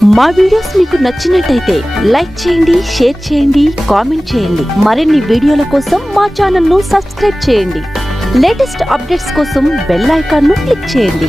మా వీడియోస్ మీకు నచ్చినట్టయితే లైక్ చేయండి, షేర్ చేయండి, కామెంట్ చేయండి. మరిన్ని వీడియోల కోసం మా ఛానల్ ను సబ్స్క్రైబ్ చేయండి. లేటెస్ట్ అప్డేట్స్ కోసం బెల్ ఐకాన్ ను క్లిక్ చేయండి.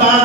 5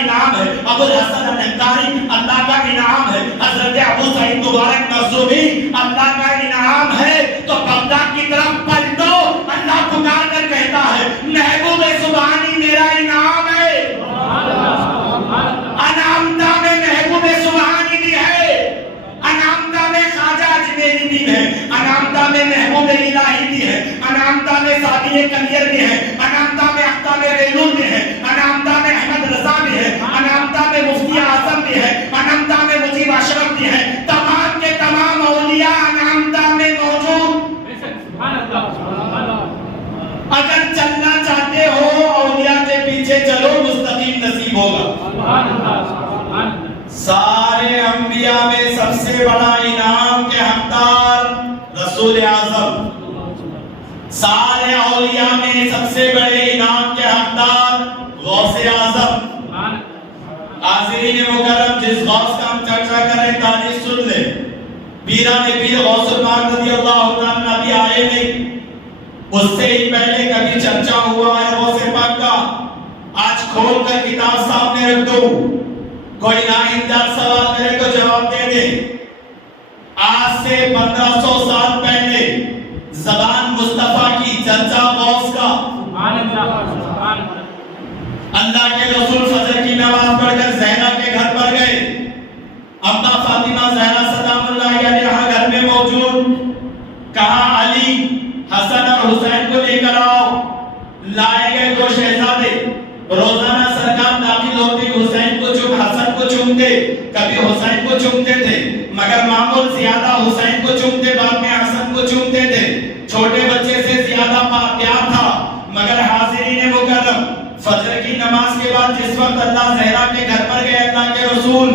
انعام ہے, ابو الحسن الانصاری اللہ کا انعام ہے, حضرت ابو سعید مبارک مخزومی اللہ کا انعام ہے. تو بغداد کی طرف پلٹو, اللہ پکار کر کہتا ہے محبوب سبحانی میرا انعام ہے. انعامتا میں محبوب سبحانی بھی ہے, انعامتا میں خواجہ اجمیری بھی ہے, انعامتا میں محبوب الہی بھی ہے, انعامتا میں سعدی کلیر بھی ہے, انعامتا میں اختاب ریلون بھی ہے, انعامتا میں احمد رضا بھی ہے, انعامتا میں مفتی اعظم بھی ہے, انعامتا میں مجیب اشرف بھی ہے. تمام کے تمام اولیاء انعامتا میں موجود. اگر چلنا چاہتے ہو اولیاء کے پیچھے چلو, مستقیم نصیب ہوگا. سارے انبیاء میں سب سے بڑا انعام کے حقدار رسول اعظم, سارے اولیاء میں سب سے بڑے انعام کے حقدار غوث اعظم. حاضرین مکرم, جس غوث کا ہم چرچا کر رہے تاریخ سن لیں. پیران پیر غوث پاک رضی اللہ تعالیٰ ابھی آئے نہیں, اس سے ہی پہلے کبھی چرچا ہوا ہے غوث پاک کا. آج کھول کر کتاب سامنے رکھ دو, کوئی نااہل سوال کرے تو جواب دے دے. آج سے 1500 سال پہلے زبان مصطفیٰ کی چرچا غوث کا. اللہ کے رسول فجر کی نماز پڑھ کر زینب کے گھر پر گئے. اما فاطمہ زہرا سلام اللہ علیہا گھر میں موجود. کہا علی حسن اور حسین کو لے کر آؤ. لائے گئے دو شہزادے. روزانہ سرکار داخل ہوتے حسین کو حسن کو چومتے, کبھی حسین کو چومتے تھے, مگر معمول زیادہ حسین کو چومتے, بعد میں حسن کو چومتے تھے. چھوٹے بچے سے زیادہ پیار تھا. مگر حاضرین مکرم, فجر کی نماز کے بعد جس وقت اللہ زہرا کے گھر پر گئے اللہ کے رسول,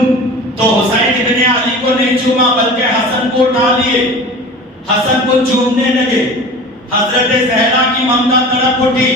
تو حسین ابن علی کو نہیں چوما بلکہ حسن کو اٹھا لیے, حسن کو چومنے لگے. حضرت زہرا کی ممتا تڑپ اٹھی,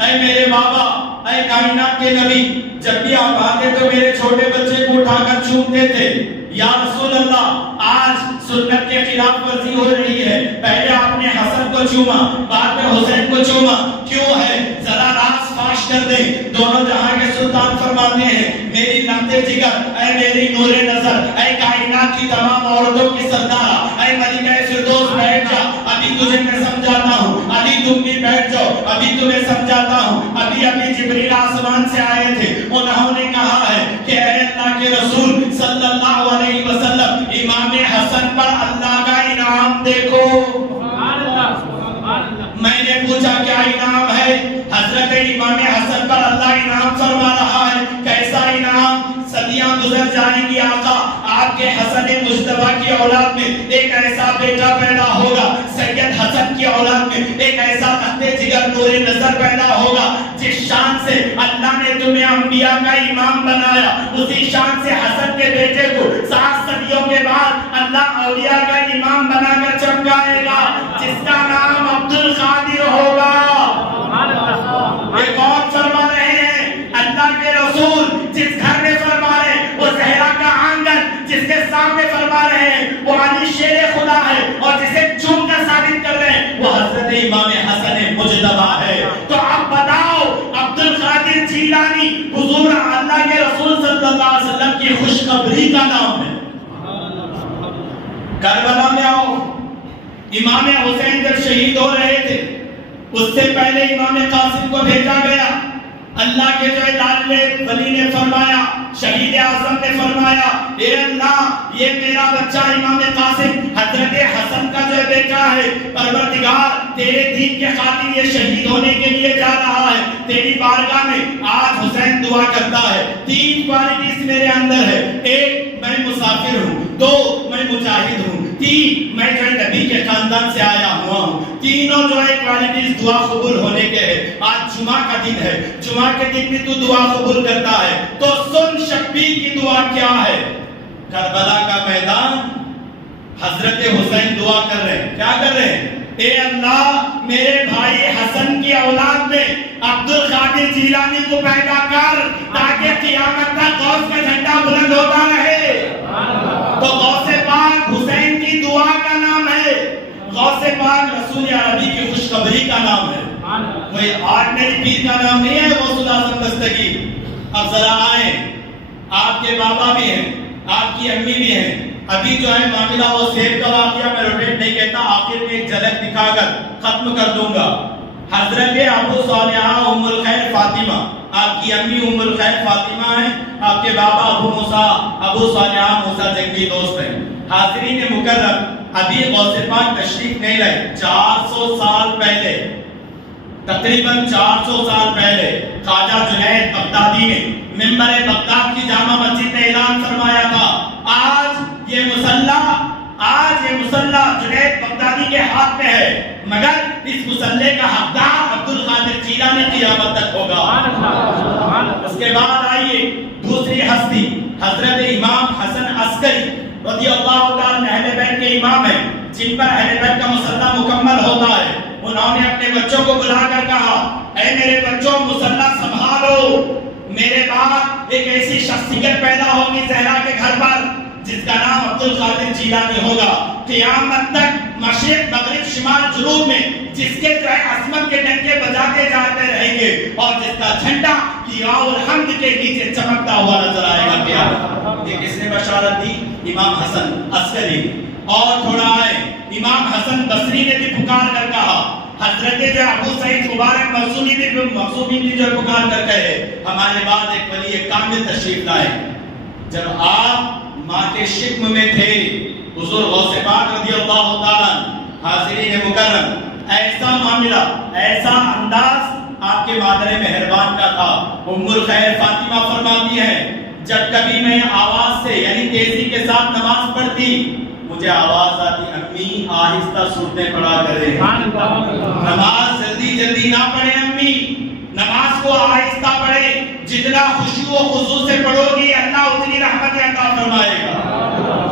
اے میرے بابا, اے کائنات کے نبی, جب بھی آپ آتے تو میرے چھوٹے بچے کو اٹھا کر چومتے تھے. یا رسول اللہ, آج سنت کے خلاف ورزی ہو رہی ہے. پہلے آپ نے حسن کو چوما, بعد میں حسین کو چوما, کیوں ہے؟ ذرا راز فاش کر دیں. دونوں جہاں کے سلطان فرماتے ہیں میری لمتے جگر, اے میری نور نظر, اے کائنات کی تمام عورتوں کی سردار, اے ملکہ فردوس بیٹھ جا, ابھی تجھے میں سمجھاتا ہوں. علی تم بھی بیٹھ جاؤ, ابھی تمہیں سمجھاتا ہوں. ابھی جبریل آسمان سے آئے تھے, انہوں نے کہا ہے کہ اے اللہ کے رسول صلی اللہ علیہ وسلم, امام حسن پر اللہ کا انعام دیکھو. میں نے پوچھا کیا انعام ہے؟ حضرت امام حسن پر اللہ انعام فرما رہا ہے. کیسا انعام؟ صدیاں گزر جائیں گی آقا, آپ کے حسن مصطفیٰ کی اولاد میں ایک ایسا بیٹا پیدا ہوگا, سید حسن کی اولاد میں ایک ایسا تختے جگر نور نظر پیدا ہوگا. جس شان سے اللہ نے تمہیں انبیاء کا امام بنایا, اسی شان سے حسن کے بیٹے کو 7 صدیوں کے بعد اللہ اولیاء کا امام بنا کر چمکائے گا, جس کا نام عبد القادر ہوگا. یہ کون فرما رہے ہیں؟ اللہ کے رسول. جس گھر میں فرما رہے ہیں وہ زہرا کا آنگن, جس کے سامنے فرما رہے ہیں وہ علی شیر خدا ہے, اور جسے چوم کر ثابت کر رہے ہیں وہ حضرت امام حسن مجتبی ہے. تو اب بتاؤ, عبد القادر جیلانی حضور اللہ کے رسول صلی اللہ علیہ وسلم کی خوشخبری کا نام ہے. کربلا میں آؤ, امام حسین جب شہید ہو رہے تھے, اس سے پہلے امام قاسم کو بھیجا گیا. اللہ کے جو لاڈلے ولی نے فرمایا, شہید اعظم نے فرمایا, اے اللہ یہ میرا بچہ امام قاسم حضرت حسن کا جو بیٹا ہے, پروردگار تیرے دین کے خاطر یہ شہید ہونے کے لیے جا رہا ہے, تیری بارگاہ میں آج حسین دعا کرتا ہے. 3 کوالٹیز میرے اندر ہے. 1 میں مسافر ہوں, 2 میں مجاہد ہوں, 3 میں جو نبی کے خاندان سے آیا ہوا ہوں. تینوں جو ہے کوالٹیز دعا قبول ہونے کے ہے. آج جمعہ کا دن ہے, جمعہ کے دن بھی تو دعا قبول کرتا ہے, تو سن شبیر کی دعا کیا ہے. کربلا کا میدان, حضرت حسین دعا کر رہے ہیں. کیا کر رہے ہیں؟ اے اللہ میرے بھائی حسن کی اولاد میں عبد القادر جیلانی کو پیدا کر, تاکہ قیامت تک غوث کا جھنڈا بلند ہوتا رہے. تو غوث پاک حسین کی دعا کا نام ہے. غوث پاک رسول عربی کی خوشخبری کا نام ہے. کوئی آرڈنری پیر کا نام نہیں ہے غوث الاعظم دستگیر. اب ذرا آئیں, آپ کے بابا بھی ہیں، آپ کی امی بھی ہیں. ابھی جو ہے معاملہ وہ سیب کا واقعہ میں روٹیٹ نہیں کہتا، آخر میں ایک جھلک دکھا کر ختم کر دوں گا. حضرت ابو صالحہ ام الخیر فاطمہ، آپ کی امی ام الخیر فاطمہ ہیں، آپ کے بابا ابو صالحہ موسیٰ جنگی دوست ہیں. حاضرین مکرم، ابھی غوث پاک تشریف نہیں لائے. 400 سال پہلے، تقریباً 400 سال پہلے خواجہ جنید بغدادی نے منبر بغداد کی جامع مسجد میں اعلان فرمایا تھا، آج یہ مصلی جنید بغدادی کے ہاتھ میں ہے، مگر اس مصلی کا حقدار عبد القادر جیلانی قیامت تک ہوگا. اس کے بعد آئیے دوسری ہستی، حضرت امام حسن عسکری رضی اللہ تعالیٰ اہل بیت کے امام ہیں، جن پر اہل بیت کا مصلی مکمل ہوتا ہے. انہوں نے اپنے بچوں کو بلا کر کہا، اے میرے بچوں مصلی سنبھالو، میرے بعد ایک ایسی شخصیت پیدا ہوگی زہرا کے گھر پر جس کا نام عبد القادر جیلانی ہوگا. قیامت تک مشرق مغرب شمال جنوب میں جس کے جو ہے عظمت کے ڈنکے بجاتے جاتے رہیں گے اور جس کا جھنڈا لیواء الحمد کے نیچے چمکتا ہوا نظر آئے گا قیامت. یہ کس نے بشارت دی؟ امام حسن عسکری. اور تھوڑا آئے، امام حسن بصری نے بھی پکار کر کہا، حضرت جو ابو سعید مبارک مخزومی بھی جو پکار کر کہے، ہمارے بعد ایک ولی کامل تشریف لائے. جب آپ ماں کے شکم میں تھے، حضور غوث پاک رضی اللہ تعالیٰ حاضرین مکرم، ایسا معاملہ، ایسا انداز آپ کے مادر مہربان کا تھا. ام الخیر فاطمہ فرماتی ہیں، جب کبھی میں آواز سے یعنی تیزی کے ساتھ نماز پڑھتی، مجھے آواز آتی، امی آہستہ صورتیں پڑھا کریں، نماز جلدی جلدی نہ پڑھیں امی، نماز کو آہستہ پڑھے، جتنا خوشی و خضوع سے پڑھو گی اللہ اتنی رحمت عطا فرمائے گا.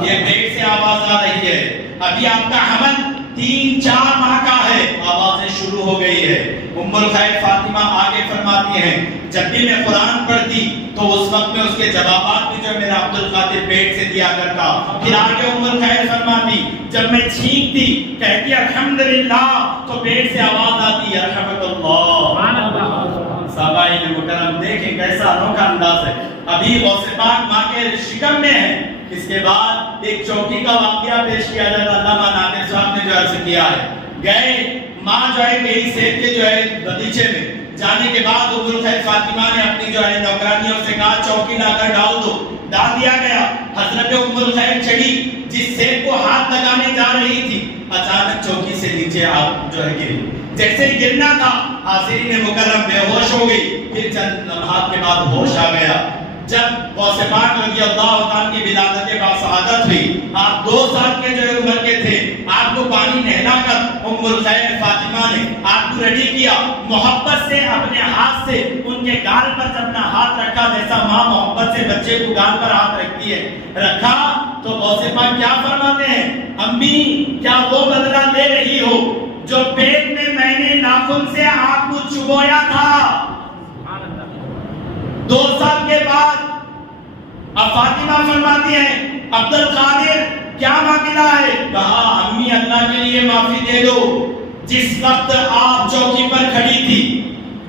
یہ پیٹ سے آواز آ رہی ہے، ابھی آپ کا حمل 3-4 ماہ کا ہے، آوازیں شروع ہو گئی ہے. ام الخیر فاطمہ آگے فرماتی ہیں، جب بھی میں قرآن پڑھتی تو اس وقت میں اس کے جوابات بھی جو میرا عبد القادر پیٹ سے دیا کرتا. پھر آگے ام الخیر فرماتی، جب میں چھینکتی کہتی الحمدللہ تو پیٹ سے آواز آتی رحمت اللہ. صحابہ مکرم دیکھیں کیسا انوکھا انداز ہے. ابھی غوث پاک ماں کے شکم میں ہے. اس کے بعد ایک چوکی کا واقعہ پیش کیا جاتا، علامہ نادر صاحب نے جو عرض کیا ہے، گئے ماں جو ہے میری سیب کے جو ہے بغیچے میں جانے کے بعد ام الخیر فاطمہ نے اپنی جو ہے نوکرانیوں سے کہا چوکی لا کر ڈال دو. ڈال دیا گیا. حضرت ام الخیر چڑھی، جس سیب کو ہاتھ لگانے جا رہی تھی، اچانک چوکی سے نیچے آپ جو ہے گری. جیسے ہی گرنا تھا حاضرین مکرم بے ہوش ہو گئی. پھر چند لمحات کے بعد ہوش آ گیا. جب غوث پاک رضی اللہ تعالیٰ کی ولادت باصعادت ہوئی، آپ 2 سال کے جو عمر کے تھے، آپ کو پانی نہلا کر ام الخیر فاطمہ نے آپ کو ریڈی کیا. محبت سے اپنے ہاتھ سے ان کے گال پر اپنا ہاتھ رکھا، جیسا ماں محبت سے بچے کو گال پر ہاتھ رکھتی ہے. رکھا تو غوث پاک کیا فرماتے ہیں، امی کیا وہ بدلہ لے رہی ہو جو پیٹ میں نے ناخن سے آپ کو چبویا تھا؟ 2 سال کے بعد اب فاطمہ فرماتی ہیں، عبد القادر کیا معاملہ ہے؟ کہا امی اللہ کے لیے معافی دے دو، جس وقت آپ چوکی پر کھڑی تھی،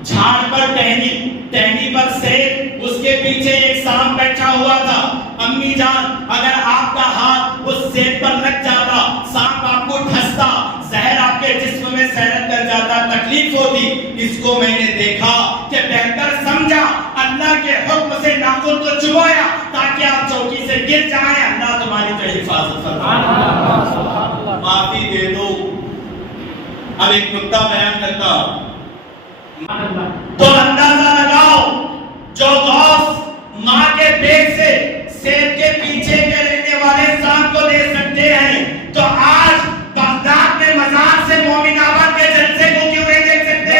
جھاڑ پر ٹہنی پر سیب، اس کے پیچھے ایک سانپ بیٹھا ہوا تھا. امی جان اگر آپ کا ہاتھ اس سیب پر لگ جاتا، سانپ آپ کو ٹھستا، زہر آپ کے جسم میں سیرت کر جاتا، تکلیف ہوتی. اس کو میں نے دیکھا کہ بہتر سمجھا اللہ کے حکم سے ناخن کو چبایا تاکہ آپ چوکی سے گر جائیں، اللہ تمہاری جو حفاظت فرمائے. معافی دے دو. اب ایک نکتہ بیان کرتا ہوں تو اندازہ لگاؤ، جو غوث ماں کے پیٹ سے سیب کے پیچھے کے رہنے والے سانپ کو دے سکتے ہیں تو آج بغداد میں مزار سے مومن آباد کے جلسے کو کیوں نہیں دیکھ سکتے؟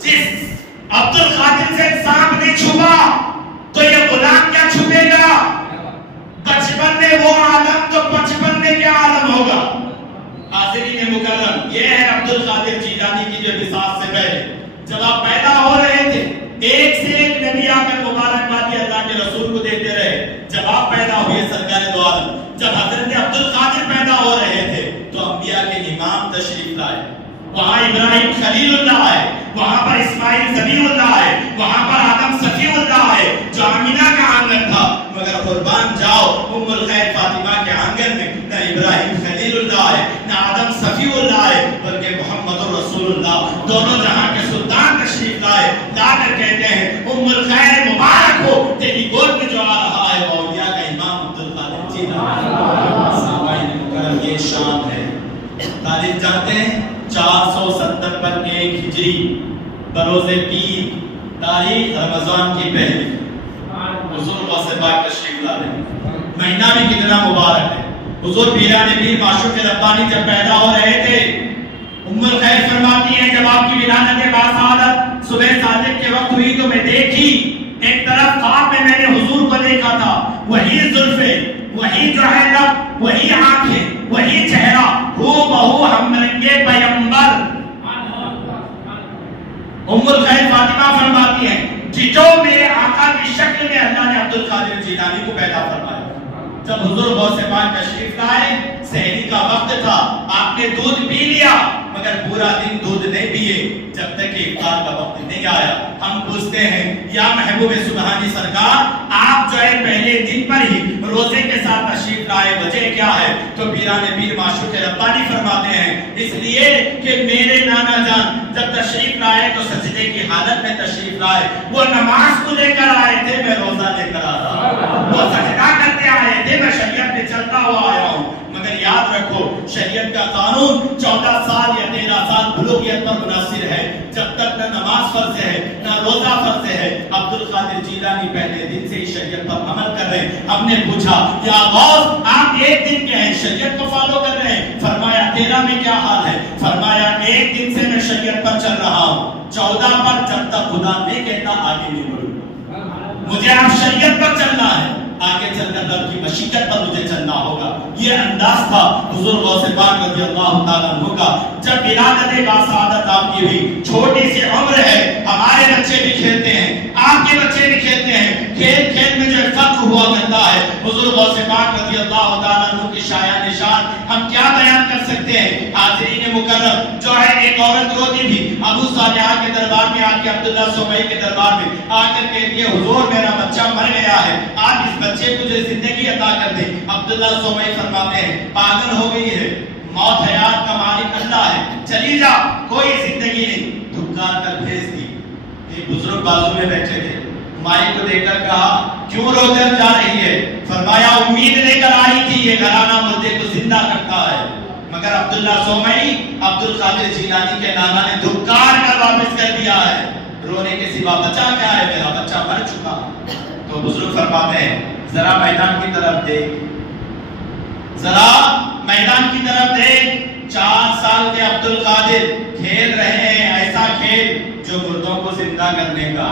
جس عبد القادر سے سانپ نہیں چھپا تو یہ غلام کیا چھپے گا؟ بچپن میں وہ عالم تو بچپن میں کیا عالم ہوگا؟ حاضرین مکرم، یہ ہے عبد القادر جیلانی کی جو وفات سے پہلے جب آپ پیدا ہو رہے تھے، ایک سے ایک نبی آ کر مبارکبادی اللہ کے رسول کو دیتے رہے. جب آپ پیدا ہوئے سرکار دو عالم، جب حضرت عبد القادر پیدا ہو رہے تھے تو انبیاء کے امام تشریف لائے. وہاں ابراہیم خلیل اللہ ہے، وہاں پر اسماعیل ذبیح اللہ ہے، وہاں پر آدم صفی اللہ قربان جاؤ ام الخیر فاطمہ کے آنگن میں نہ ابراہیم خلیل اللہ ہے نہ آدم صفی اللہ ہے بلکہ محمد رسول اللہ دونوں جہاں کے سلطان تشریف لائے لا کر کہتے ہیں ام الخیر مبارک ہو تیری گود میں جو آ رہا ہے اولیاء کا امام عبد القادر جیلانی سامعین مکرم یہ شان ہے تاریخ جانتے ہیں 470 پر 1 ہجری بروز پیر تاریخ رمضان کی پہلی حضور غوث پاک تشریف لا رہے ہیں مہینہ بھی کتنا مبارک ہے حضور پیران پیر معشوق ربانی جب پیدا ہو رہے تھے ام الخیر فرماتی ہیں جب آپ کی ولادت باصادت صبح صادق کے وقت ہوئی تو میں دیکھی ایک طرف خواب میں نے حضور کو دیکھا تھا وہی زلفیں وہی جو ہے لب وہی آنکھیں وہی چہرہ ہو بہو ہم رنگے پیمبر ام الخیر فاطمہ فرماتی ہیں جو میرے آقا کی شکل میں اللہ نے عبد القادر جیلانی کو پیدا فرمایا جب حضور غوث پاک تشریف لائے سحری کا وقت تھا آپ نے دودھ پی لیا مگر پورا دن دودھ نہیں پیے جب تک کہ افطار کا وقت نہیں آیا ہم پوچھتے ہیں یا محبوب سبحانی سرکار آپ جو ہے پہلے دن پر ہی روزے کے ساتھ تشریف لائے وجہ کیا ہے تو پیران پیر معشوق ربانی فرماتے ہیں اس لیے کہ میرے نانا جان جب تشریف لائے تو سجدے کی حالت میں تشریف لائے وہ نماز کو لے کر آئے تھے میں روزہ لے کر آیا وہ سجدہ کرتے آئے تھے میں شریعت پہ چلتا ہوا آیا ہوں مگر یاد رکھو شریعت کا قانون 14 سال یا 13 سال بلوغیت پر منحصر ہے جب تک نہ نماز فرض ہے نہ روزہ فرض ہے عبد القادر جیلانی پہلے دن سے ہی شریعت پر عمل کر رہے ہیں ہم نے پوچھا یا غوث آپ ایک دن کے ہیں شریعت کو فالو کر رہے ہیں فرمایا 13 میں کیا حال ہے فرمایا ایک دن سے میں شریعت پر چل رہا ہوں 14 پر جب تک خدا نہیں کہتا آگے نہیں بڑھوں مجھے آپ شریعت پر چلنا ہے آگے چل کر رب کی مشیت پر مجھے چلنا ہوگا یہ انداز تھا حضور غوث پاک رضی اللہ تعالیٰ عنہ کا جب ولادت باصادت آپ کی ہوئی چھوٹی سی عمر ہے ہمارے بچے بھی کھیلتے ہیں آپ کے بچے بھی کھیلتے ہیں کھیل کھیل میں جو فخر ہوا کرتا ہے حضور غوث پاک رضی اللہ تعالیٰ عنہ کی شایان نشان ہم کیا بیان کر سکتے ہیں حاضرین مکرم جو ہے ایک عورت روتی تھی ابو صالحہ کے دربار میں آ کے عبداللہ سمیع کے دربار میں آ کر کہتی ہے حضور میرا بچہ مر گیا ہے آپ اس بچے کو جو زندگی عطا کر دیں عبداللہ سمیع فرماتے ہیں پاگل ہو گئی ہے موت حیات کا مالک اللہ ہے چلی جا کوئی زندگی نہیں دھکار کر بھیج دی ایک بزرگ بازو میں بیٹھے تھے مائی کو دیکھ کر کہا کیوں رو کر جا رہی ہے فرمایا امید لے کر آئی تھی یہ گھرانہ مردے کو زندہ کرتا ہے مگر عبداللہ سمیع عبد القادر جیلانی کے نانا نے دھکار کر واپس کر دیا ہے رونے کے سوا بچا کیا ہے میرا بچہ مر چکا تو بزرگ فرماتے ہیں ذرا میدان کی طرف دیکھ ذرا میدان کی طرف دیکھ 4 سال کے عبد القادر کھیل رہے ہیں ایسا کھیل جو مردوں کو زندہ کرنے کا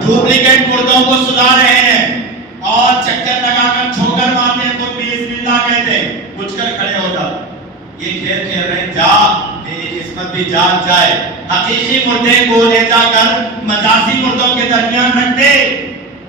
ڈپلیکیٹ مردوں کو سلا رہے ہیں اور چکر لگا کر ٹھوکر مارتے ہیں خود بھی بسم اللہ کہتے ہیں کچھ کر کھڑے ہو جا یہ کھیل کھیل رہے ہیں جا میری قسمت بھی جاگ جائے حقیقی مردے کو لے جا کر مجازی مردوں کے درمیان رکھ دے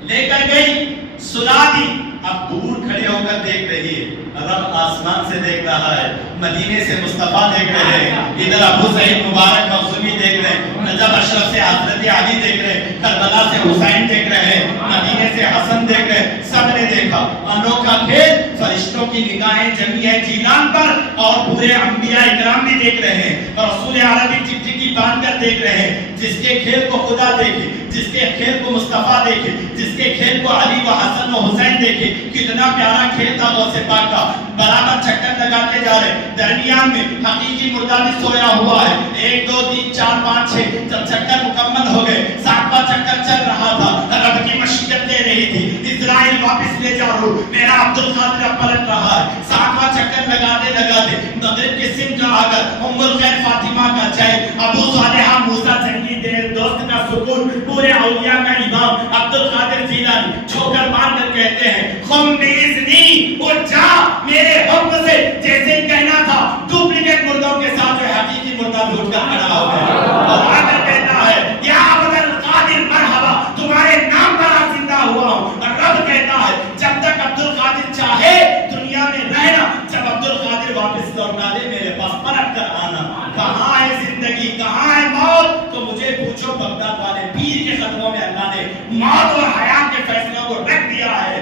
لے کر گئی سلا دی اب دور کھڑے ہو کر دیکھ رہی ہے رب آسمان سے دیکھ رہا ہے مدینے سے مصطفیٰ دیکھ رہے ہیں ادھر ابو سعید مبارک مخزومی دیکھ رہے ہیں نجف اشرف سے حضرت علی دیکھ رہے ہیں کربلا سے حسین دیکھ رہے ہیں مدینے سے حسن دیکھ رہے ہیں سب نے دیکھا انوکھا کھیل فرشتوں کی نگاہیں جمی ہے جیلان پر اور پورے انبیاء اکرام بھی دیکھ رہے ہیں رسول عربی ٹکٹکی باندھ کر دیکھ رہے ہیں جس کے کھیل کو خدا دیکھے جس کے کھیل کو مصطفیٰ دیکھے جس کے کھیل کو علی و حسن و حسین دیکھے کتنا پیارا کھیل تھا غوث پاک کا برابر چکر لگاتے جا رہے درمیان میں حقیقی مردہ بھی سویا ہوا ہے 1 2 3 4 5 6 جب چکر مکمل ہو گئے 7واں چکر چل رہا تھا رب کی مشیت دے رہی تھی اسرائیل واپس لے جا رہو میرا عبد القادر پلٹ رہا ہے 7واں چکر لگاتے لگاتے مغرب کے سم کا آگر ام الخیر فاطمہ کا چین ابو صالحہ موسیٰ جنگی دیر دوست کا سکون پورے اولیاء کا امام عبد القادر جیلانی چھوکر مار کر کہتے ہیں خم بیزنی اٹھ جا میرے حکم سے جیسے کہنا تھا ڈپلیکیٹ مردوں کے ساتھ جو حقیقی مردہ بھی اٹھ کر کھڑا ہو گیا اور آ کر کہتا ہے یا عبد القادر مرحبا تمہارے نام پر آج زندہ ہوا ہوں اور رب کہتا ہے جب تک عبد القادر چاہے دنیا میں رہنا جب عبد القادر واپس لوٹا دے میرے پاس پلٹ کر آنا کہاں ہے زندگی کہاں ہے موت تو مجھے پوچھو بغداد والے پیر کے قدموں میں اللہ نے موت اور حیات کے فیصلوں کو رکھ دیا ہے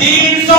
300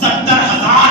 70,000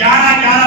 11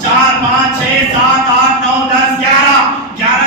4 5 6 7 8 9 10 11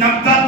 90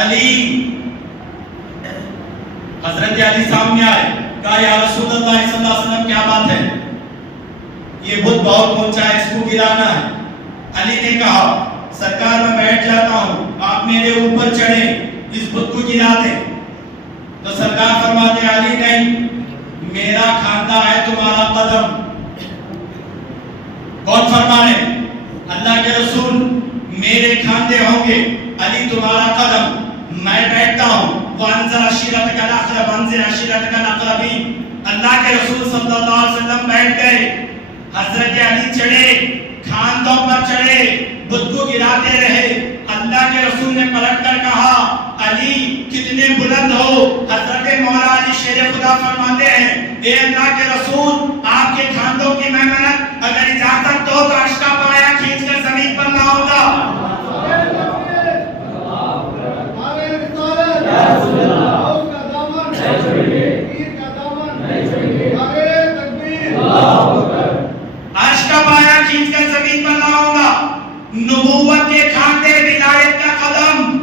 علی حضرت علی سامنے آئے, کہا یا رسول اللہ صلی اللہ علیہ وسلم کیا بات ہے, یہ بت بہت اونچا ہے, اس کو گرانا ہے. علی نے کہا سرکار میں بیٹھ جاتا ہوں, آپ میرے اوپر چڑھے, اس بت کو گرا دیں. تو سرکار فرماتے علی نہیں, میرا کھاندا ہے تمہارا قدم. کون فرما رہے؟ اللہ کے رسول. میرے کھاندے ہوں گے, علی تمہارا قدم, میں بیٹھتا ہوں. وانزل عشیرتک الاقرب, وانزل عشیرتک الاقربین. اللہ کے رسول صلی اللہ علیہ وسلم بیٹھ گئے, حضرت علی چڑھے, کھاندوں پر چڑھے, بت کو گراتے رہے. اللہ کے رسول نے پلٹ کر کہا علی کتنے بلند ہو. حضرت مولا علی شیر خدا فرماتے ہیں اے اللہ کے رسول, آپ کے کھاندوں کی میمنت اگر اجازت دو تو عرش کا پایا کھینچ کر زمین پر نہ ہوگا. عرش کا پایا کھینچ کر زمین پر نہ ہوگا. نبوت کے کھاندے, ولایت کا قدم.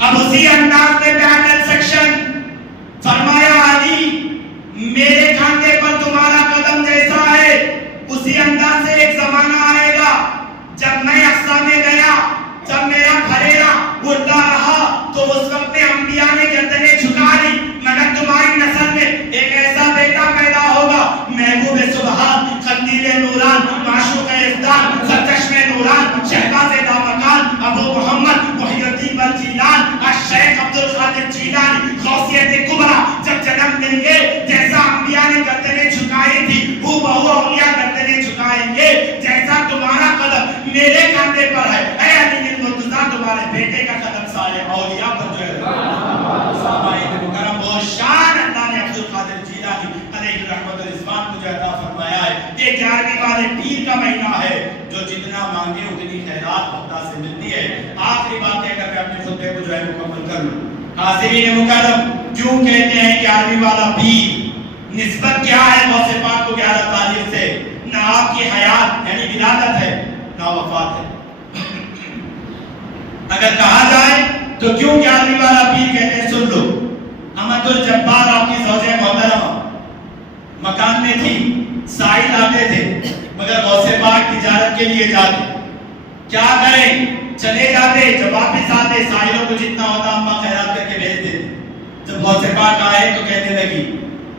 اب اسی انداز میں بیان سیکشن فرمایا علی میرے کھاندے پر تمہارا قدم جیسا ہے, اسی انداز سے ایک زمانہ آئے گا جب میں اقصی میں گیا, جب میرا پھریرا اڑتا رہا تو اس وقت میں انبیاء نے گردنیں جھکا لی, مگر تمہاری نسل میں ایک ایسا بیٹا پیدا ہوگا محبوب سبحان, قندیل نوران, معشوق یزدان, سرچشم نوران, شہباز دامکان, ابو محمد محی الدین بلجیلان, الشیخ عبدالقادر جیلانی, غوثیت کبریٰ. جب جنم لیں گے جیسا انبیاء نے گردنیں جھکائی تھی وہ بہو اولیاء گردنیں جھکائیں گے, جیسا تمہارا قدم میرے کاندھے پر ہے اے علی المرتضیٰ, تمہارے بیٹے کا قدم سارے اولیاء پر جو ہے. صحابہ مکرم بہت شان اللہ نے عبدالقادر جیلانی علیہ رحمت الرضوان کو جو عطا فرمایا ہے. یہ 11ویں والے پیر کا مہینہ ہے, جو جتنا مانگے اتنی خیرات اللہ سے ملتی ہے. آخری بات کہہ کر میں اپنے خطبے کو جو ہے مکمل کر لوں. حاضرین مکرم, کیوں کہتے ہیں 11ویں والا پیر؟ نسبت کیا ہے غوث پاک کو 11 تاریخ سے؟ نہ آپ کی حیات یعنی ولادت ہے, نہ وفات ہے. اگر کہا جائے تو کیوں 11ویں والا پیر کہتے ہیں, سن لو. احمد الجبار آپ کی زوجہ محترمہ مکان میں تھی, سائل آتے تھے, مگر غوث پاک تجارت کے لیے جاتے, کیا کریں, چلے جاتے, جب واپس آتے سائلوں کو جتنا ہوتا اما خیرات کر کے بھیج دیتے. جب غوث پاک آئے تو کہنے لگی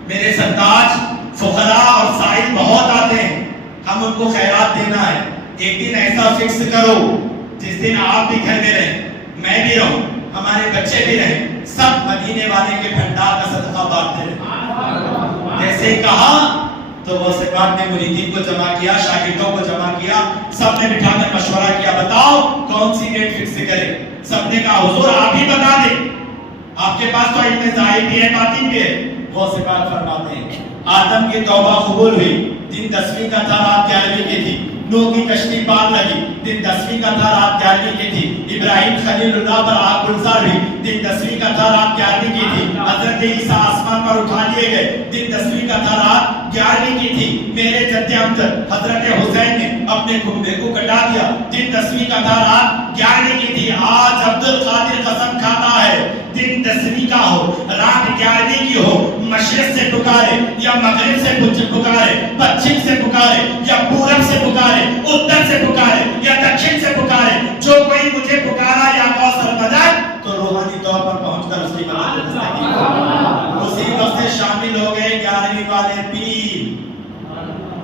میرے سرتاج فقراء اور سائل بہت آتے ہیں, ہم ان کو خیرات دینا ہے. ایک دن ایسا فکس کرو جس دن آپ بھی گھر میں رہیں, میں بھی رہوں, ہمارے بچے بھی رہیں, سب مدینے والے کے بھنڈار کا صدقہ بانٹتے رہیں. جیسے کہا تو غوث پاک نے مریدین کو جمع کیا, شاگردوں کو جمع کیا, سب نے بٹھا کر مشورہ کیا بتاؤ کون سی ڈیٹ فکس کریں. سب نے کہا حضور آپ ہی بتا دیں, آپ کے پاس تو علم ظاہر بھی ہے باطن بھی ہے. غوث پاک فرماتے ہیں آدم کی توبہ قبول ہوئی, دن 10ویں کا تھا, رات 11ویں کی تھی. نوح کی کشتی پار لگی, دن 10ویں کا تھا, رات 11ویں کی تھی. ابراہیم خلیل اللہ پر آگ گلزار ہوئی, دن 10ویں کا تھا, رات 11ویں کی تھی. حضرت عیسیٰ آسمان پر اٹھا لیے گئے, دن 10ویں کا تھا, رات 11ویں کی تھی. میرے جد امجد حضرت حسین نے اپنے کنبے کو کٹا دیا, دن 10ویں کا تھا, رات 11ویں کی تھی. آج عبدالقادر قسم کھاتا ہے دن 10ویں کا ہو, رات 11ویں کی ہو, مشرق سے پکارے یا مغرب سے پکارے, پچھم سے پکارے یا پورب سے پکارے, اتر سے پکارے یا دکشن سے پکارے, جو کوئی مجھے پکارا یا کوثر بدر تو روحانی طور پر پہنچ کر اس کی مدد دستگی اسی وقت سے شامل ہو گئے 11ویں والے پیر.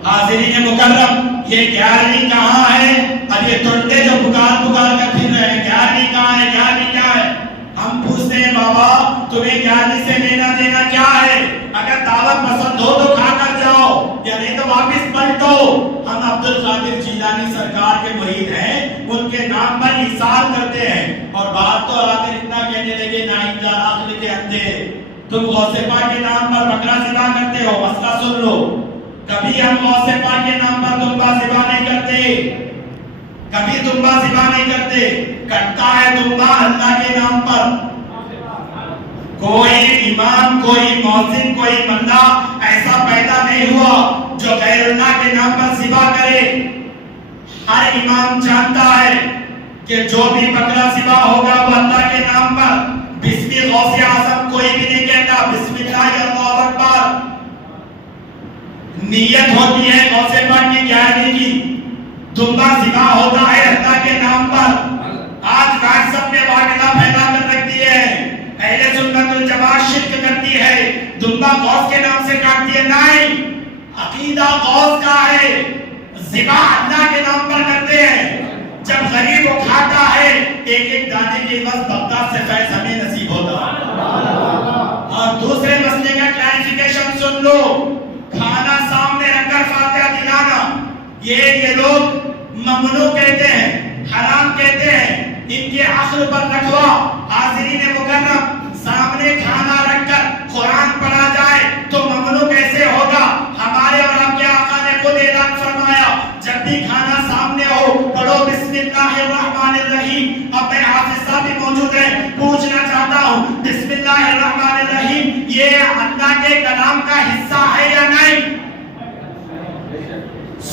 حاضرین مکرم, یہ 11ویں کہاں ہے؟ اب یہ ٹنڈے جو پکار کر پھر رہے ہیں 11ویں کہاں ہے, 11ویں کیا ہے؟ ہم پوچھتے ہیں بابا تمہیں 11ویں سے لینا دینا کیا ہے؟ اگر دعوت پسند ہو تو کھا کر جاؤ, یا نہیں تو واپس پلٹو. ہم عبدالقادر جیلانی سرکار کے مرید ہیں, ان کے نام پر ایثار کرتے ہیں. اور بات تو آ کر اتنا کہنے لگے نا انکار عقل کے اندھے, تم غوث پاک کے نام پر بکرا ذبح کرتے ہو. مسئلہ سن لو, کبھی ہم غوث پاک کے نام پر دمبا ذبح نہیں کرتے, کبھی دمبا ذبح نہیں کرتے. کٹتا ہے دمبا اللہ کے نام پر. کوئی امام, کوئی مؤذن, کوئی بندہ ایسا پیدا نہیں ہوا جو غیر اللہ کے نام پر ذبح کرے. ہر امام جانتا ہے کہ جو بھی بکرا ذبح ہوگا وہ اللہ کے نام پر بسم غوث اعظم کوئی بھی نہیں کہتا، بسم اللہ اللہ اکبر نیت ہوتی ہے غوث پاک کی گیارہویں کی. دمبا ذبح ہوتا ہے اللہ کے نام پر. آج واٹس ایپ میں واقعہ پھیلا کر رکھ دیے ہیں. اہل سنت والجماعت شرک کرتی ہے، دمبا غوث کے نام سے کاٹتی ہے. نہیں، عقیدہ غوث کا ہے، ذبح اللہ کے نام پر کرتے ہیں. جب غریب وہ کھاتا ہے ایک ایک دانے کے عوض بغداد سے فیض ہمیں نصیب ہوتا ہے. اور دوسرے مسئلے کا کلیریفیکیشن سن لو. کھانا سامنے رکھ کر فاتحہ دلانا یہ لوگ ممنوع کہتے ہیں، حرام کہتے ہیں. ان کے عقل پر رکھوا. حاضرین مکرم، سامنے کھانا رکھ کر قرآن پڑھا جائے تو ممنوع کیسے ہوگا؟ ہمارے اور آپ کے آقا نے خود اعلان فرمایا جب بھی کھانا سامنے ہو پڑھو بسم اللہ الرحمن الرحیم. اب میں حافظ صاحب بھی موجود ہیں، پوچھنا چاہتا ہوں بسم اللہ الرحمن الرحیم یہ اللہ کے کلام کا حصہ ہے یا نہیں؟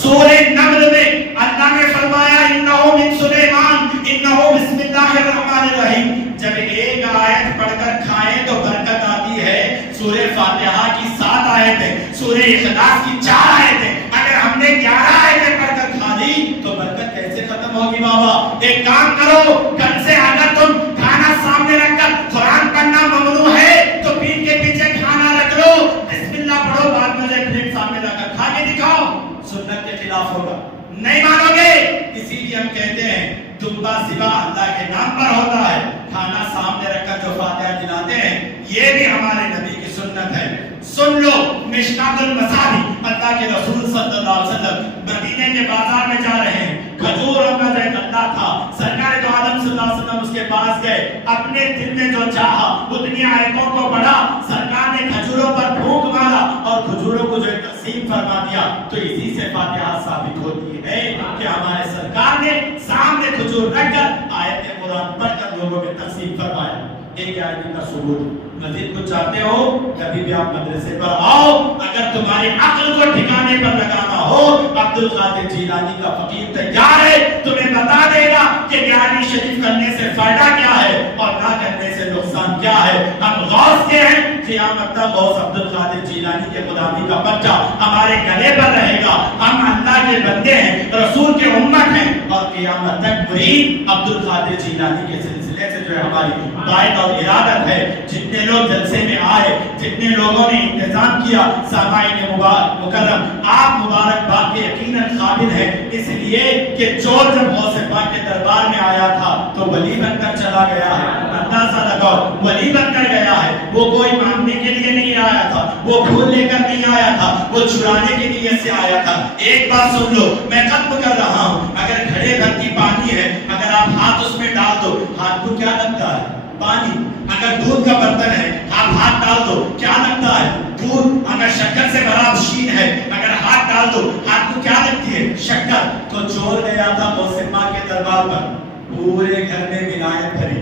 سورہ نمل میں اللہ نے فرمایا انہو من سلیمان انہو بسم اللہ الرحمن الرحیم. جب ایک آیت پڑھ کر کھائیں تو برکت آتی ہے. سورہ فاتحہ کی 7 آیتیں، سورہ اخلاص کی 4 آیتیں، اگر ہم نے 11 آیتیں پڑھ کر کھا لی تو برکت کیسے ختم ہوگی بابا؟ ایک کام کرو، کل سے اگر تم کھانا سامنے رکھ کر قرآن پڑھنا ممنوع ہے تو پیٹ کے پیچھے کھانا رکھ لو، بسم اللہ پڑھو، بعد میں جب پلیٹ سامنے رکھ کر کھا کے دکھاؤ. سنت کے خلاف ہوگا، نہیں مانو گے. اسی لیے ہم کہتے ہیں دمبا ذبح اللہ کے نام پر ہوتا ہے. کھانا سامنے رکھ کر جو فاتحہ دلاتے ہیں یہ بھی ہمارے نبی کی سنت ہے. سن لو مشکات المصابیح، اللہ کے رسول صلی اللہ علیہ وسلم مدینے کے بازار میں جا رہے ہیں. کھجور ان کا جو ایک اللہ تھا، سرکار دو عالم صلی اللہ علیہ وسلم اس کے پاس گئے، اپنے دل میں جو چاہا اتنی آیتوں کو پڑھا. سرکار نے کھجوروں پر پھونک مارا اور کھجوروں کو جو تقسیم فرما دیا. تو اسی سے فاتحہ ثابت ہوتی ہے کہ ہمارے سرکار نے سامنے کھجور رکھ کر آیت قرآن پڑھ کر لوگوں میں تقسیم فرمایا. ایک آیت کا ثبوت. مزید کچھ چاہتے ہو کبھی بھی آپ مدرسے پر آؤ، اگر تمہاری عقل کو ٹھکانے پر لگانا ہو عبد القادر جیلانی کا فقیر تیار ہے، تمہیں بتا دے گا کہ 11ویں شریف کرنے سے فائدہ کیا ہے اور نہ کرنے سے نقصان کیا ہے. ہم غوث کے ہیں، قیامت تک غوث عبد القادر جیلانی کے غلامی کا بچہ ہمارے گلے پر رہے گا. ہم اللہ کے بندے ہیں، رسول کے امت ہیں اور قیامت تک مرید عبد القادر جیلانی کے سلسلے سے جو ہے ہماری بائت اور ارادت ہے. جتنے لوگ جلسے میں آئے، جتنے لوگوں نے انتظام کیا، سامعین مکرم آپ مبارکباد کے یقیناً قابل ہیں، اس لیے کہ چور جب غوث پاک کے دربار میں آیا تھا تو ولی بن کر چلا گیا ہے. اندازہ لگاؤ، ولی بن کر گیا ہے. وہ کوئی مانگنے کے لیے نہیں آیا تھا، وہ پھول لے کر نہیں آیا تھا، وہ چھڑانے کی نیت سے آیا تھا. ایک بات سن لو، میں ختم کر رہا ہوں. اگر گھڑے بھر کی پانی ہے، اگر آپ ہاتھ اس میں ڈال دو، ہاتھ کو کیا لگتا ہے؟ پانی. اگر دودھ کا برتن ہے آپ ہاتھ ڈال دو، کیا لگتا ہے؟ دودھ. اگر شکر سے بھرا شین ہے، اگر ہاتھ ڈال دو ہاتھ کو کیا لگتی ہے؟ شکر. تو چور گیا تھا غوث پاک کے دربار پر، پورے گھر میں ولایت بھری،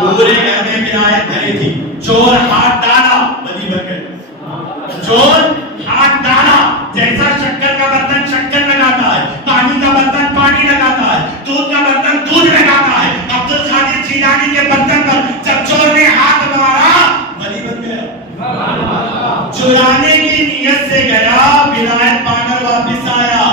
پورے گھر میں ولایت بھری تھی. چور ہاتھ ڈالا ولی بن گیا. چور ہاتھ ڈالا، جیسا شکر کا برتن شکر لگاتا ہے، پانی کا برتن پانی لگاتا ہے، دودھ کا برتن دودھ لگاتا ہے. عبد القادر جیلانی کے برتن پر جب چور نے ہاتھ مارا ولی بن گیا. چرانے کی نیت سے گیا، ولایت پا کر واپس آیا.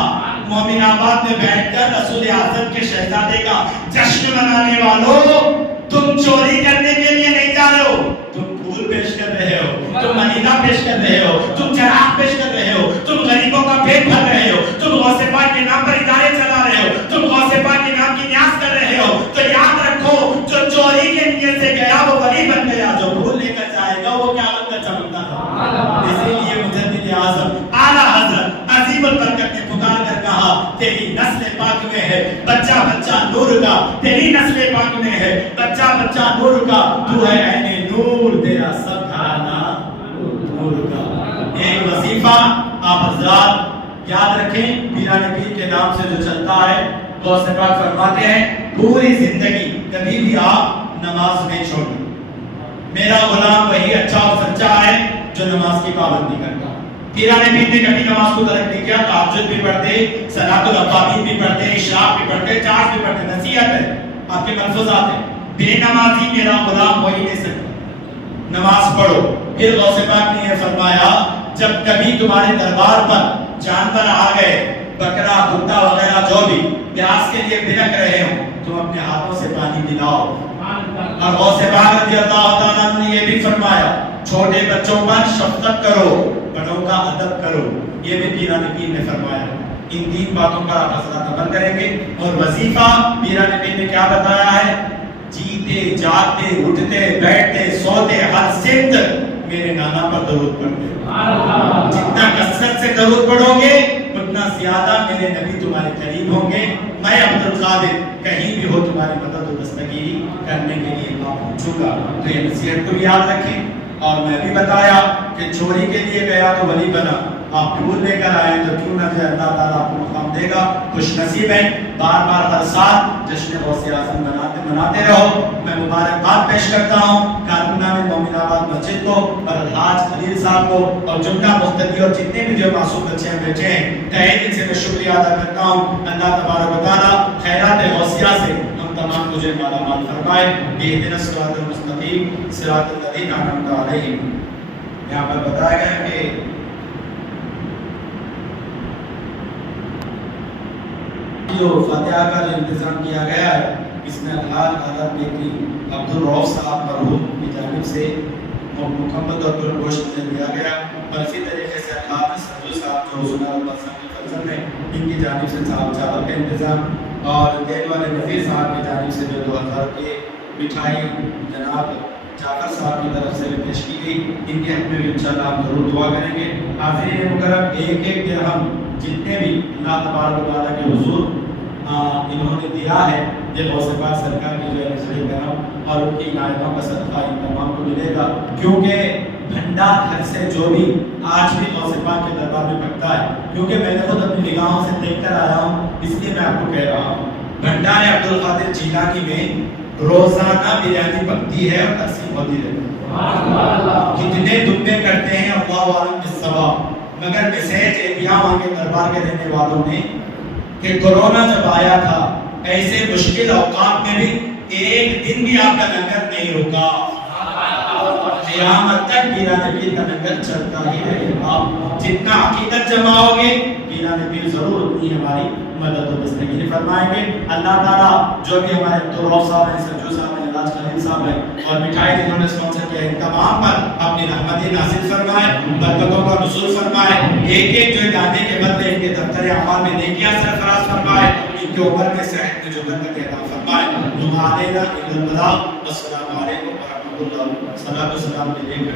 مومن آباد میں بیٹھ کر رسول اعظم کے شہزادے کا جشن منانے والوں، تم چوری کرنے کے لیے نہیں جا رہے ہو، تم پھول پیش کر رہے ہو، تم مدینہ پیش کر رہے ہو، تم چراغ پیش کر رہے ہو، تم غریبوں کا پیٹ بھر رہے ہو، تم غوث پاک کے نام پر ادارے چلا رہے ہو، تم غوث پاک کے نام کی نیاز کر رہے ہو. تو یاد رکھو جو چوری کے نیت سے گیا وہ ولی بن گیا، جو پھول لے کر جائے گا وہ قیامت کا چمکتا تھا. اسی لیے مجدد اعظم اعلیٰ حضرت عظیم البرکت نے پکار کر کہا تیری نسل پاک میں ہے بچہ بچہ نور کا، تیری نسل پاک میں ہے بچہ بچہ نور کا، تو ہے عین نور، تیرا سب گھرانہ نور کا. ایک وظیفہ آپ حضرات یاد رکھیں، پیران پیر کے نام سے جو چلتا ہے. غوث پاک فرماتے ہیں پوری زندگی کبھی بھی آپ نماز نہیں چھوڑیں. میرا غلام وہی اچھا اور سچا ہے جو نماز کی پابندی کرتا. پیران پیر نے کبھی نماز کو ترک نہیں کیا، تہجد بھی پڑھتے، صلاۃ الاوابین بھی پڑھتے، اشراق بھی پڑھتے، چارج بھی پڑھتے. نصیحت ہے، آپ کے ملفوظات ہیں. بے نمازی میرا غلام ہو ہی نہیں سکتا، نماز پڑھو. پھر غوث پاک نے یہ فرمایا جب کبھی تمہارے دربار پر جانور آ گئے، بکرا کتا وغیرہ جو بھی پیاس کے لیے بھڑک رہے ہوں، تم اپنے ہاتھوں سے پانی پلاؤ. اور غوث پاک رضی اللہ تعالیٰ نے یہ بھی فرمایا چھوٹے بچوں پر شفقت کرو، بڑوں کا ادب کرو. یہ بھی پیران پیر نے فرمایا. ان تین باتوں پر آپ حضرات عمل کریں گے. اور وظیفہ پیران پیر نے کیا بتایا ہے؟ جیتے جاتے اٹھتے بیٹھتے سوتے ہر سمت میرے نانا پر درود پڑھتے. جتنا کثرت سے درود پڑھو گے اتنا زیادہ میرے نبی تمہارے قریب ہوں گے. میں عبد القادر کہیں بھی ہو تمہاری مدد و دستگیری کرنے کے لیے پہنچوں گا. تو یہ نصیحت کو بھی یاد رکھیں. اور میں بھی بتایا کہ چوری کے لیے گیا تو ولی بنا، آپ پھول لے کر آئے تو کیوں نہ کہ اللہ تعالیٰ آپ کو مقام دے گا. خوش نصیب ہیں. بار بار ہر سال جشن غوث اعظم مناتے رہو. میں مبارکباد پیش کرتا ہوں کارکنان مومن آباد مسجد کو اور الحاج خلیل صاحب کو اور جملہ مختلف اور جتنے بھی جو معصوم بچے ہیں بیٹھے ہیں، تہہ دل سے میں شکریہ ادا کرتا ہوں. اللہ تبارک و تعالیٰ خیرات غوثیہ سے ہم تمام مجھے مالا مال فرمائے. اہدنا الصراط المستقیم صراط الذین انعمت علیہم. یہاں پر بتایا گیا کہ جو فاتحہ کا جو انتظام کیا گیا ہے اس میں الحاج حضرت بیکری عبد الرؤف صاحب مرحوم کی جانب سے مکمل طور پر گوشت دیا گیا. اور اسی طریقے سے الحاج سجو صاحب جو حضور اللہ صاحب کے فرزند ہیں ان کی جانب سے چاول کا انتظام، اور دیکھ والے نفیر صاحب کی جانب سے جو 2000 کی مٹھائی جناب جعفر صاحب کی طرف سے پیش کی گئی. ان کے حق میں بھی انشاءاللہ ہم ضرور دعا کریں گے. حاضرین مکرم، ایک ایک درہم جتنے بھی اللہ تبارک و تعالیٰ کے حضور انہوں نے دیا ہے یہ غوث پاک سرکار کی جو ہے نظر کرم اور ان کی عنایتوں کا صدقہ ان تمام کو ملے گا. کیونکہ بھنڈار گھر سے جو بھی آج بھی غوث پاک کے دربار میں پکتا ہے، کیونکہ میں نے خود اپنی نگاہوں سے دیکھ کر آیا ہوں اس لیے میں آپ کو کہہ رہا ہوں. بھنڈار عبد القادر جیلانی میں روزانہ بریانی پکتی ہے اور تقسیم ہوتی رہتی ہے. کتنے دبے کرتے ہیں اللہ عالم بالثواب. مگر میسیج ایک وہاں کے دربار کے رہنے والوں نے کہ کرونا جب آیا تھا ایسے مشکل اوقات میں بھی ایک دن بھی آپ کا لنگر نہیں رکا. قیامت تک پیران پیر کا لنگر چلتا ہی رہے گا. جتنا عقیدت جماؤ گے پیران پیر ضرور اتنی ہماری مدد و دستگیری فرمائیں گے. اللہ تعالیٰ جو بھی ہمارے عبد الرؤف صاحب ہیں، سجو صاحب ہیں، الحاج خلیل صاحب ہیں اور مٹھائی جنہوں نے اسپانسر کیا ان تمام پر اپنی رحمت نازل فرمائے، برکتوں کا نزول فرمائے. ایک ایک جو دانے کے بدلے ان کے دفتر اعمال میں نیکیاں سرفراز فرمائے. ان کے عمر میں صحت میں جو برکت عطا فرمائے. وما علینا الا البلاغ. السلام علیکم ورحمۃ اللہ. صلاۃ و سلام علیہ.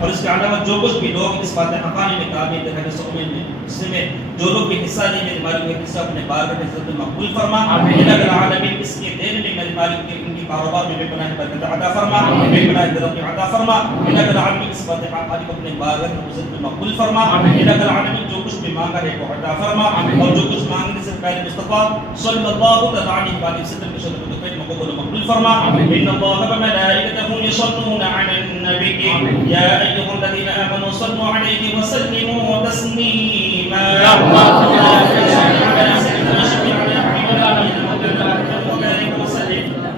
اور اس کے علاوہ جو کچھ بھی لوگ اس فاتحہ خوانی میں کامل ہیں سومن میں اس میں جو لوگ بھی حصہ لیں میرے مالک کے حصہ اپنے بارگاہ میں عزت مقبول فرما. الہ العالمین اس کے دینے میں میرے مالک کے ان کی کاروبار میں بے پناہ برکت عطا فرما، بے پناہ درجات عطا فرما. الہ العالمین اس فاتحہ خوانی کو اپنے بارگاہ میں عزت مقبول فرما. الہ العالمین جو کچھ بھی مانگا ہے وہ عطا فرما، اور جو کچھ مانگنے سے پہلے مصطفیٰ صلی اللہ علیہ وسلم کے شرف کو خیر مقبول مقبول فرما. ان اللہ وملائکته یصلون علی النبی یا أيها الذين آمنوا صلوا عليه وسلموا تسليما.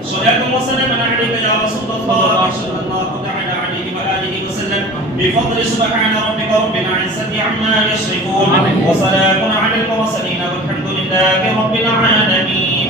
صلاة وسلاما عليك يا رسول الله صلى الله تعالى عليه وآله وسلم بفضل سبحان ربك رب العزة عما يصفون وسلام على المرسلين والحمد لله رب العالمين.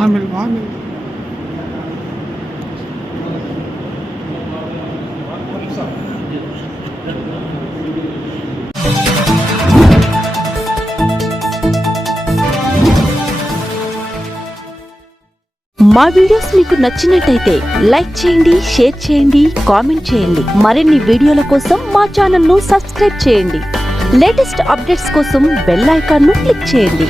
عامل عامل మా వీడియోస్ మీకు నచ్చినట్టయితే లైక్ చేయండి, షేర్ చేయండి, కామెంట్ చేయండి. మరిన్ని వీడియోల కోసం మా ఛానల్ ను సబ్స్క్రైబ్ చేయండి. లేటెస్ట్ అప్డేట్స్ కోసం బెల్ ఐకాన్ ను క్లిక్ చేయండి.